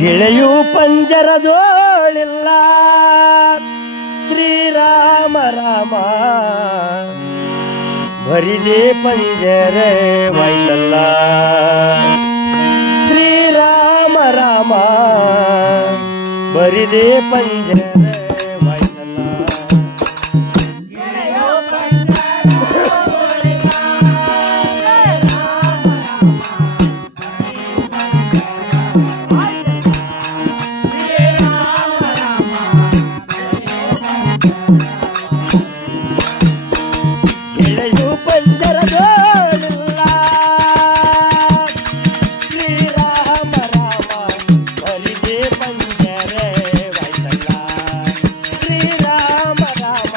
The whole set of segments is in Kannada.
ಗಿಳೆಯು ಪಂಜರದೋಳಿಲ್ಲ ಶ್ರೀರಾಮ ರಾಮ ಬರಿದೆ ಪಂಜರೆ ವೈತಲ್ಲ ಶ್ರೀರಾಮ ರಾಮ ಬರಿದೆ ಪಂಜರೆ ವೈತಲ್ಲ ಗಿಳೆಯು ಪಂಜರದೋಳಿಲ್ಲ ಶ್ರೀರಾಮ ರಾಮ ಬರಿದೆ ಪಂಜರೆ ವೈತಲ್ಲ ಶ್ರೀರಾಮ ರಾಮ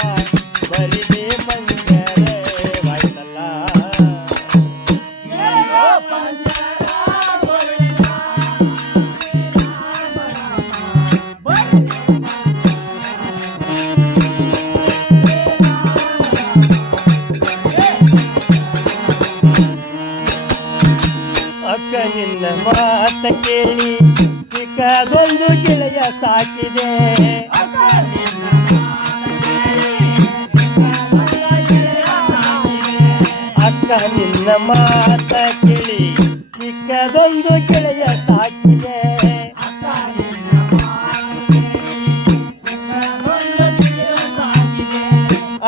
ಬರಿದೆ ಪಂಜರೆ ವೈತಲ್ಲ ಅಕ್ಕ ನಿನ್ನ ಮಾತ ಕೇಳಿ ಚಿಕ್ಕದೊಂದು ಗೆಳೆಯ ಸಾಕಿದೆ ಅಕ್ಕ ನಿನ್ನ ಮಾತ ಕೇಳಿ ಚಿಕ್ಕದೊಂದು ಗೆಳೆಯ ಸಾಕಿದೆ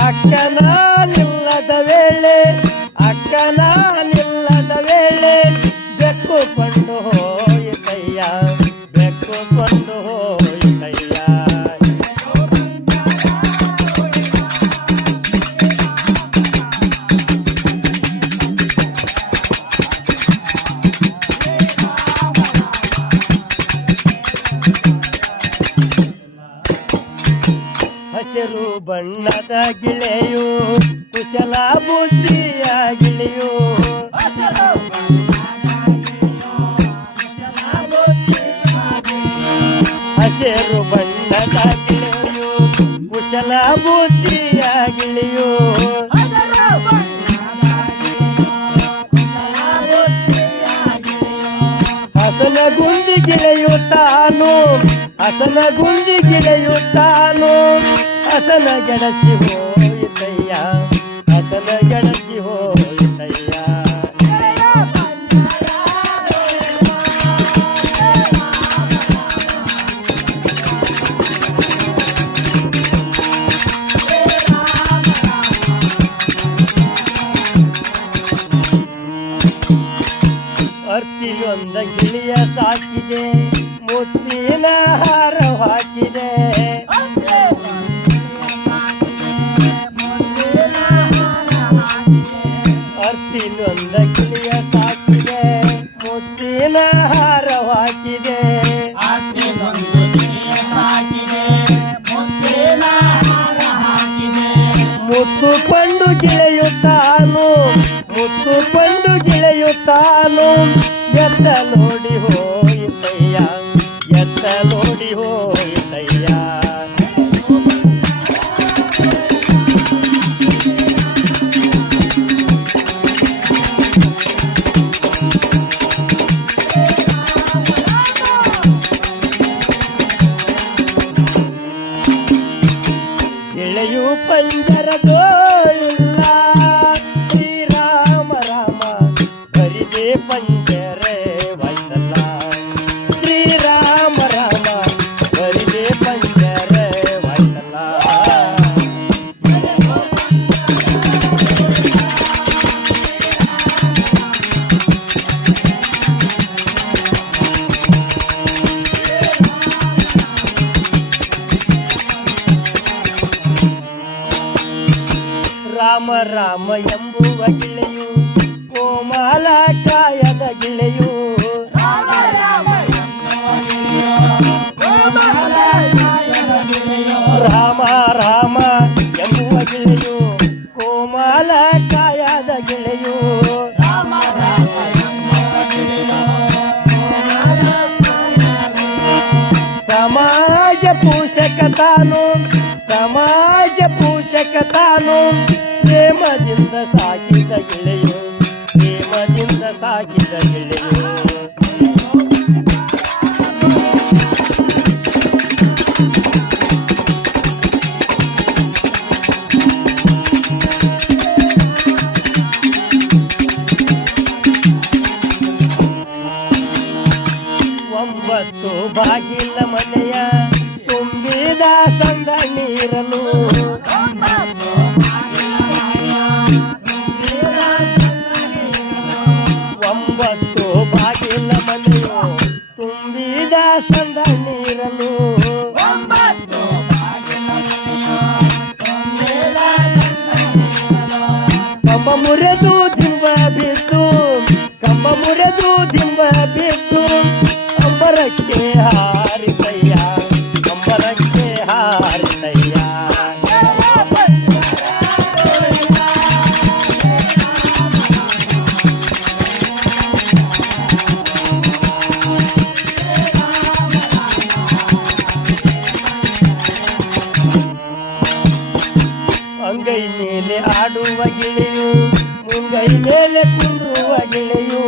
ಅಕ್ಕನ ನಿಲ್ಲದ ವೇಳೆ ಅಕ್ಕನ ನಿಲ್ಲದ ವೇಳೆ ಬೆಕ್ಕುಕೊಂಡು ಹೋಯಿತಯ್ಯ ಬೆಕ್ಕುಕೊಂಡು ಹೋಯಿತಯ್ಯ ಹಸಿರು ಬಣ್ಣದ ಗಿಳೆಯು ಕುಶಲ ಬುದ್ಧಿಯ ಗಿಳಿಯು ಹಸಿರು ಬಣ್ಣದ ಗಿಳಿಯು ಕುಶಲ ಬುದ್ಧಿಯ ಗಿಳಿಯು ಹಸನ ಗುಂಡಿ ಗಿಳೆಯು ತಾನು ಹಸನ ಗುಂಡಿ ಗಿಳೆಯು ತಾನು ಹಸನ ಗೆಡಸಿ ಹೋಯಿತಯ್ಯ ಹಸನ ಗೆಡಸಿ ಹೋಯಿತಯ್ಯ ಅರ್ತಿಯೊಂದ ಗಿಳಿಯ ಸಾಕಿದೆ ಮುತ್ತಿನ ಹಾರ ಹಾಕಿದೆ ಅರ್ತಿಯೊಂದ ಗಿಳಿಯ ಸಾಕಿದೆ ಮುತ್ತಿನ ಹಾರ ಹಾಕಿದೆ ಮುತ್ತು ಕೊಂಡು ಗಿಳೆಯುತ್ತಾನು ಮುತ್ತು ಕೊಂಡು ಗಿಳೆಯುತ್ತಾನು ಎತ್ತ ನೋಡಿ ಹೋಯಿತಯ್ಯ ಎತ್ತ ನೋಡಿ ಹೋಯಿತಯ್ಯ ಗಿಳೆಯು ಪಂಜರದೋಳಿಲ್ಲ ಶ್ರೀರಾಮ ರಾಮ ಬರಿದೆ ಪಂಜರೆ ವೈತಲ್ಲ ಶ್ರೀರಾಮ ರಾಮ ಬರಿದೆ ಪಂಜರೆ ವೈತಲ್ಲ ರಾಮ ರಾಮ ಎಂಬುವ ಗಿಳೆಯು ಕೋಮಲ ಕಾಯದ ಗಿಳೆಯು ರಾಮ ರಾಮ ಎಂಬುವ ಗಿಳೆಯು ಕೋಮಲ ಕಾಯದ ಗಿಳೆಯು ಸಮಾಜ ಪೋಷಕ ತಾನು ಸಮಾಜ ಪೋಷಕ ತಾನು ಪ್ರೇಮದಿಂದ ಸಾಕಿದ ಗಿಳೆಯು ಪ್ರೇಮದಿಂದ ಸಾಕಿದ ಗಿಳೆಯು ಒಂಬತ್ತು ಬಾಗಿಲ ಮನೆಯ ತುಂಬಿದ ಸಂದ ನೀರಲು ಒಂಬತ್ತು ಬಾಗಿಲ ಮನೆಯು ತುಂಬಿದ ಸಂದ ನೀರಲು ಕಂಬ ಮುರಿದು ದಿಂಬ ಬಿತ್ತು ಕಂಬ ಮುರಿದು ದಿಂಬ ಬಿತ್ತು ಅಂಬರಕ್ಕೆ ಹಾರಿತಯ್ಯ ಅಂಬರಕ್ಕೆ ಹಾರಿತಯ್ಯ ಅಂಗೈ ಮೇಲೆ ಆಡುವ ಗಿಳಿಯು ಮುಂಗೈ ಮೇಲೆ ಕುಂದ್ರುವ ಗಿಳಿಯು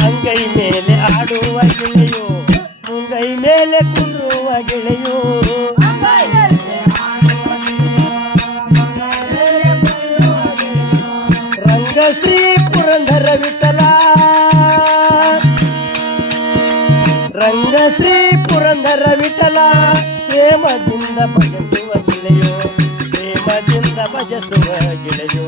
ಅಂಗೈ ಮೇಲೆ ಆಡುವ ಗಿಳಿಯು ಮುಂಗೈ ಮೇಲೆ ಕುಂದ್ರುವ ಗಿಳಿಯು ರಂಗಶ್ರೀ ಪುರಂದರ ವಿಠಲ ರಂಗಶ್ರೀ ಪುರಂದರ ವಿಠಲ ಪ್ರೇಮದಿಂದ ಭಜಿಸುವ ಗಿಳೆಯೋ ಪ್ರೇಮದಿಂದ ಭಜಿಸುವ ಗಿಳೆಯೋ